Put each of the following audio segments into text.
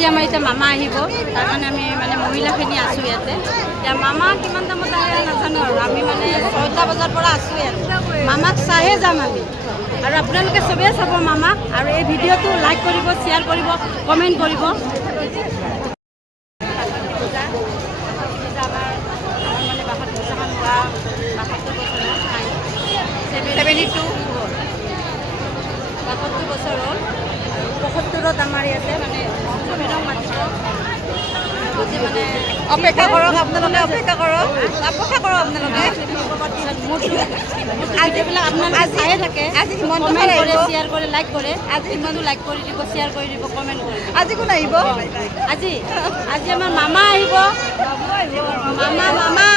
আজি আমাৰ এতিয়া মামা আহিব, তাৰ কাৰণে আমি মানে মহিলাখিনি আছোঁ ইয়াতে। এতিয়া মামা কিমান টাইমত আহে নাজানো আৰু আমি মানে 6টা বজাৰ পৰা আছোঁ ইয়াতে। মামাক চাহে যাম আমি। আৰু আপোনালোকে চবেই চাব মামাক, আৰু এই ভিডিঅ'টো লাইক কৰিব, শ্বেয়াৰ কৰিব, কমেণ্ট কৰিব। বছৰ হ'ল আৰু 75ত আমাৰ ইয়াতে মানে সংবিধান মাতিব মানে অপেক্ষা কৰক, আপোনালোকে অপেক্ষা কৰক, আপোনালোকে আজিবিলাক আপোনালোকে চায়ে থাকে। আজি কমেণ্ট কৰে, শ্বেয়াৰ কৰে, লাইক কৰে। আজি ইমানো লাইক কৰি দিব, শ্বেয়াৰ কৰি দিব, কমেণ্ট কৰিব। আজি কোন আহিব? আজি আমাৰ মামা আহিব। মামা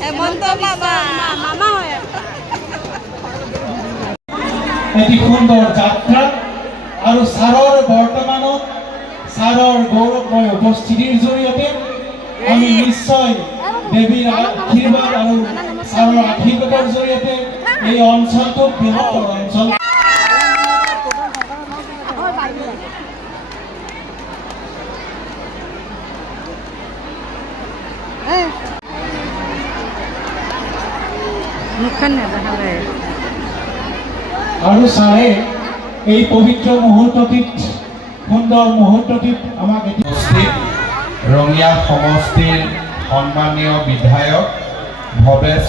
হেমন্ত মামা হয়। এটি সুন্দৰ যাত্ৰা আৰু ছাৰৰ বৰ্তমানত ছাৰৰ গৌৰৱময় উপস্থিতিৰ জৰিয়তে আমি নিশ্চয় দেৱীৰ আশীৰ্বাদ আৰু ছাৰৰ আশীৰ্বাদৰ জৰিয়তে এই অঞ্চলটো বৃহত্তৰ অঞ্চল আৰু ছাৰে এই পবিত্ৰ মুহূৰ্তটিত সুন্দৰ মুহূৰ্তটিত আমাক ৰঙিয়া সমষ্টিৰ সন্মানীয় বিধায়ক ভৱেশ